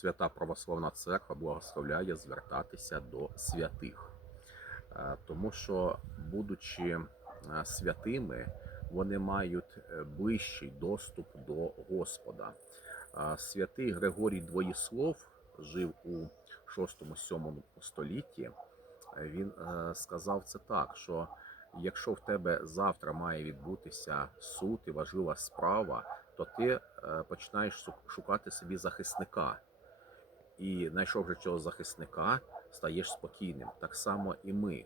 Свята Православна Церква благословляє звертатися до святих. Е, Тому що, будучи е, святими, вони мають е, ближчий доступ до Господа. Святий Григорій Двоєслов жив у 6-7 столітті. Він сказав це так: що якщо в тебе завтра має відбутися суд і важлива справа, то ти починаєш шукати собі захисника. І знайшовши цього захисника, стаєш спокійним. Так само і ми,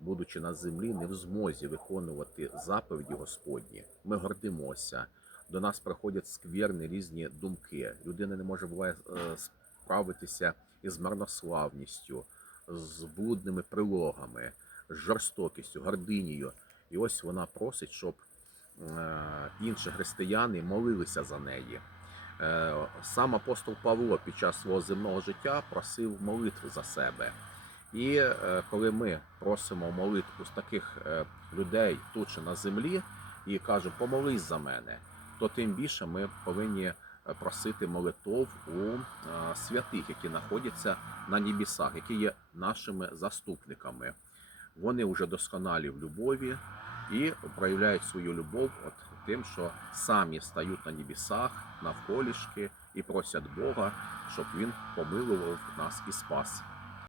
будучи на землі, не в змозі виконувати заповіді Господні. Ми гордимося. До нас приходять скверні різні думки. Людина не може буває е, справитися із марнославністю, з блудними прилогами, з жорстокістю, гординею. І ось вона просить, щоб е, інші християни молилися за неї. Е, Сам апостол Павло під час свого земного життя просив молитви за себе. І е, коли ми просимо молитву з таких е, людей тут же на землі і кажемо, помолись за мене, то тим більше ми повинні просити молитов у святих, які знаходяться на небесах, які є нашими заступниками. Вони вже досконалі в любові і проявляють свою любов от тим, що самі стають на небесах, навколішки і просять Бога, щоб він помилував нас і спас.